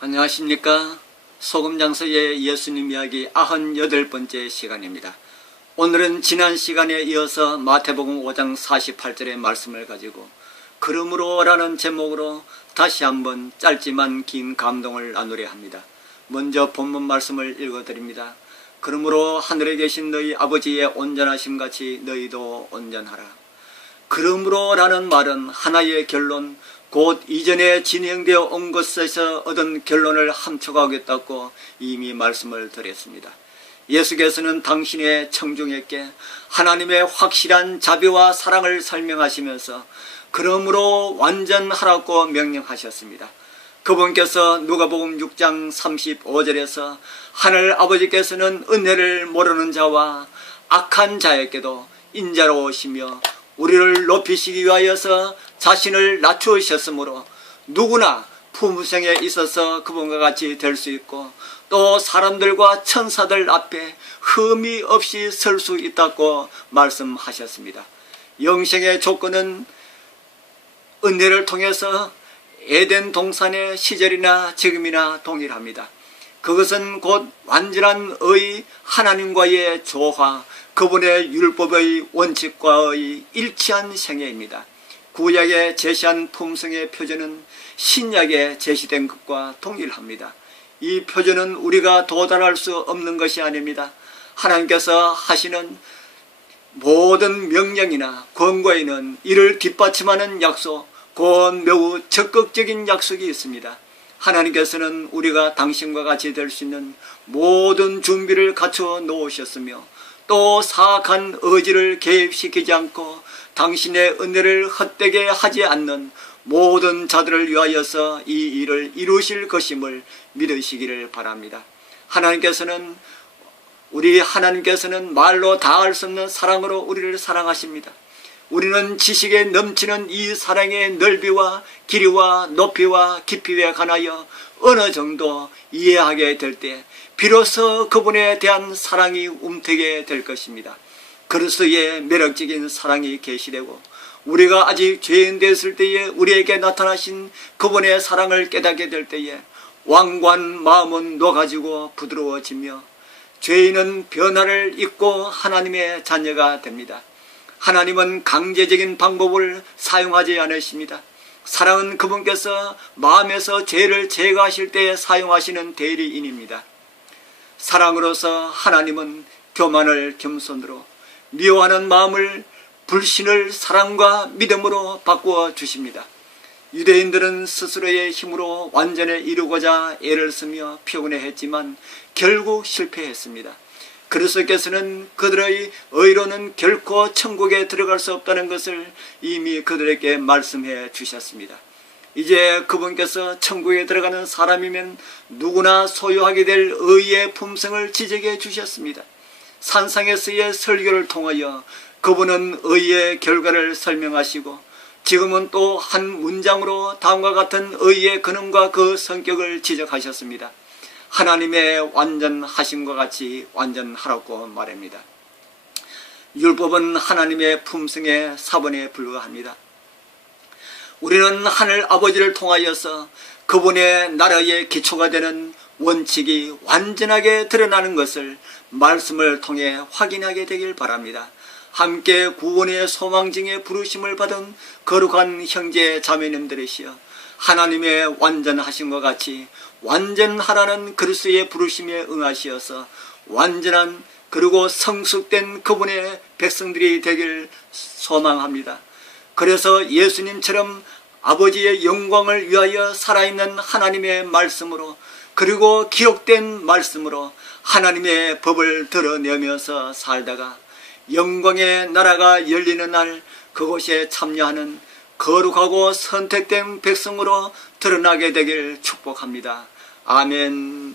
안녕하십니까. 소금장서의 예수님 이야기 98번째 시간입니다. 오늘은 지난 시간에 이어서 마태복음 5장 48절의 말씀을 가지고 그러므로 라는 제목으로 다시 한번 짧지만 긴 감동을 나누려 합니다. 먼저 본문 말씀을 읽어드립니다. 그러므로 하늘에 계신 너희 아버지의 온전하심 같이 너희도 온전하라. 그러므로 라는 말은 하나의 결론, 곧 이전에 진행되어 온 것에서 얻은 결론을 함축하겠다고 이미 말씀을 드렸습니다. 예수께서는 당신의 청중에게 하나님의 확실한 자비와 사랑을 설명하시면서 그러므로 완전하라고 명령하셨습니다. 그분께서 누가복음 6장 35절에서 하늘 아버지께서는 은혜를 모르는 자와 악한 자에게도 인자로 오시며 우리를 높이시기 위하여서 자신을 낮추셨으므로 누구나 품성에 있어서 그분과 같이 될 수 있고 또 사람들과 천사들 앞에 흠이 없이 설 수 있다고 말씀하셨습니다. 영생의 조건은 은혜를 통해서 에덴 동산의 시절이나 지금이나 동일합니다. 그것은 곧 완전한 의 하나님과의 조화, 그분의 율법의 원칙과의 일치한 생애입니다. 구약에 제시한 품성의 표준은 신약에 제시된 것과 동일합니다. 이 표준은 우리가 도달할 수 없는 것이 아닙니다. 하나님께서 하시는 모든 명령이나 권고에는 이를 뒷받침하는 약속, 곧 매우 적극적인 약속이 있습니다. 하나님께서는 우리가 당신과 같이 될 수 있는 모든 준비를 갖춰 놓으셨으며 또 사악한 의지를 개입시키지 않고 당신의 은혜를 헛되게 하지 않는 모든 자들을 위하여서 이 일을 이루실 것임을 믿으시기를 바랍니다. 하나님께서는 우리 하나님께서는 말로 다 할 수 없는 사랑으로 우리를 사랑하십니다. 우리는 지식에 넘치는 이 사랑의 넓이와 길이와 높이와 깊이에 관하여 어느 정도 이해하게 될 때 비로소 그분에 대한 사랑이 움트게 될 것입니다. 그리스도의 매력적인 사랑이 계시되고 우리가 아직 죄인 됐을 때에 우리에게 나타나신 그분의 사랑을 깨닫게 될 때에 왕관 마음은 녹아지고 부드러워지며 죄인은 변화를 잊고 하나님의 자녀가 됩니다. 하나님은 강제적인 방법을 사용하지 않으십니다. 사랑은 그분께서 마음에서 죄를 제거하실 때 사용하시는 대리인입니다. 사랑으로서 하나님은 교만을 겸손으로 미워하는 마음을 불신을 사랑과 믿음으로 바꾸어 주십니다. 유대인들은 스스로의 힘으로 완전히 이루고자 애를 쓰며 표현해 했지만 결국 실패했습니다. 그리스도께서는 그들의 의로는 결코 천국에 들어갈 수 없다는 것을 이미 그들에게 말씀해 주셨습니다. 이제 그분께서 천국에 들어가는 사람이면 누구나 소유하게 될 의의 품성을 지적해 주셨습니다. 산상에서의 설교를 통하여 그분은 의의 결과를 설명하시고 지금은 또 한 문장으로 다음과 같은 의의 근원과 그 성격을 지적하셨습니다. 하나님의 완전하심과 같이 완전하라고 말합니다. 율법은 하나님의 품성의 사본에 불과합니다. 우리는 하늘 아버지를 통하여서 그분의 나라의 기초가 되는 원칙이 완전하게 드러나는 것을 말씀을 통해 확인하게 되길 바랍니다. 함께 구원의 소망증에 부르심을 받은 거룩한 형제 자매님들이시여 하나님의 완전하심과 같이 완전하라는 그리스도의 부르심에 응하시어서 완전한 그리고 성숙된 그분의 백성들이 되길 소망합니다. 그래서 예수님처럼 아버지의 영광을 위하여 살아있는 하나님의 말씀으로 그리고 기록된 말씀으로 하나님의 법을 드러내면서 살다가 영광의 나라가 열리는 날 그곳에 참여하는 거룩하고 선택된 백성으로 드러나게 되길 축복합니다. 아멘.